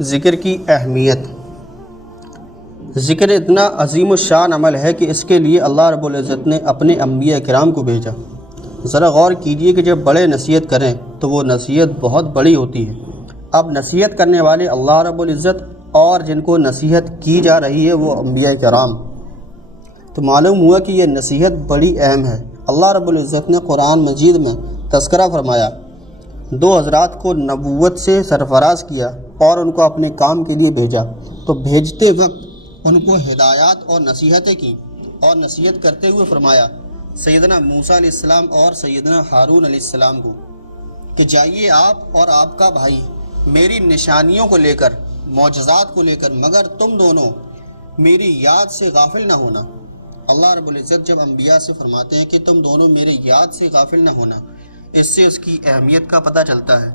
ذکر کی اہمیت۔ ذکر اتنا عظیم الشان عمل ہے کہ اس کے لیے اللہ رب العزت نے اپنے انبیاء کرام کو بھیجا۔ ذرا غور کیجئے کہ جب بڑے نصیحت کریں تو وہ نصیحت بہت بڑی ہوتی ہے۔ اب نصیحت کرنے والے اللہ رب العزت اور جن کو نصیحت کی جا رہی ہے وہ انبیاء کرام، تو معلوم ہوا کہ یہ نصیحت بڑی اہم ہے۔ اللہ رب العزت نے قرآن مجید میں تذکرہ فرمایا، دو حضرات کو نبوت سے سرفراز کیا اور ان کو اپنے کام کے لیے بھیجا، تو بھیجتے وقت ان کو ہدایات اور نصیحتیں کی، اور نصیحت کرتے ہوئے فرمایا سیدنا موسیٰ علیہ السلام اور سیدنا ہارون علیہ السلام کو کہ جائیے آپ اور آپ کا بھائی میری نشانیوں کو لے کر، معجزات کو لے کر، مگر تم دونوں میری یاد سے غافل نہ ہونا۔ اللہ رب العزت جب انبیاء سے فرماتے ہیں کہ تم دونوں میری یاد سے غافل نہ ہونا، اس سے اس کی اہمیت کا پتہ چلتا ہے۔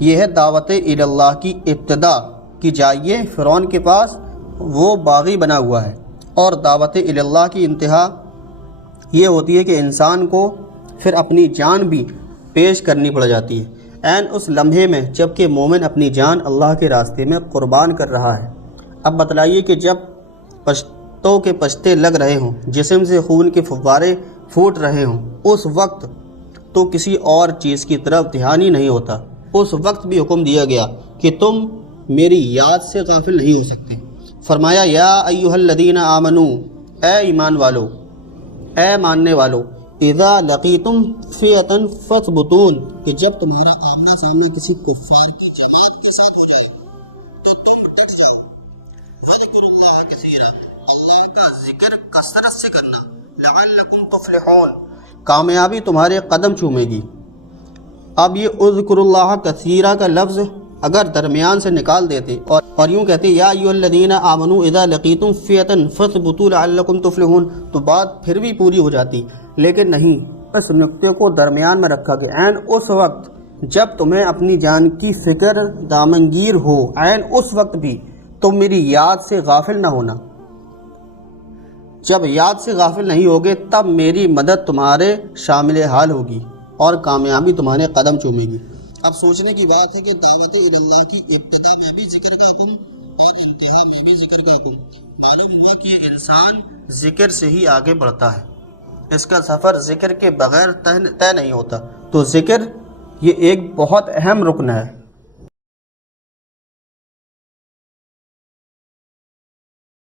یہ ہے دعوت اللہ کی ابتدا کہ جائیے فرعون کے پاس، وہ باغی بنا ہوا ہے، اور دعوت اللہ کی انتہا یہ ہوتی ہے کہ انسان کو پھر اپنی جان بھی پیش کرنی پڑ جاتی ہے، عین اس لمحے میں جب کہ مومن اپنی جان اللہ کے راستے میں قربان کر رہا ہے۔ اب بتلائیے کہ جب پشتوں کے پشتے لگ رہے ہوں، جسم سے خون کے فوارے پھوٹ رہے ہوں، اس وقت تو کسی اور چیز کی طرف دھیان ہی نہیں ہوتا۔ اس وقت بھی حکم دیا گیا کہ تم میری یاد سے غافل نہیں ہو سکتے۔ فرمایا یا ایھا الذین آمنو، اے ایمان والو، اے ماننے والو، اذا لقیتم فئۃ فاثبتوا، کہ جب تمہارا آمنا سامنا کسی کفار کی جماعت کے ساتھ ہو جائے تو تم ڈٹ جاؤ۔ وذکروا اللہ کثیرا، اللہ کا ذکر کثرت سے کرنا، لعلکم تفلحون، کامیابی تمہارے قدم چومے گی۔ اب یہ اذکر اللہ کثیرا کا لفظ اگر درمیان سے نکال دیتے اور یوں کہتے یا ایھا الذین آمنوا اذا لقیتم فئۃ فاثبتوا لعلکم تفلحون، تو بات پھر بھی پوری ہو جاتی، لیکن نہیں، اس نقطے کو درمیان میں رکھا گیا۔ عین اس وقت جب تمہیں اپنی جان کی فکر دامنگیر ہو، عین اس وقت بھی تم میری یاد سے غافل نہ ہونا۔ جب یاد سے غافل نہیں ہوگے تب میری مدد تمہارے شامل حال ہوگی اور کامیابی تمہارے قدم چومے گی۔ اب سوچنے کی بات ہے کہ دعوت اللہ کی ابتدا میں بھی ذکر کا حکم اور انتہا میں بھی ذکر کا حکم۔ معلوم ہوا کہ یہ انسان ذکر سے ہی آگے بڑھتا ہے، اس کا سفر ذکر کے بغیر طے نہیں ہوتا۔ تو ذکر یہ ایک بہت اہم رکن ہے۔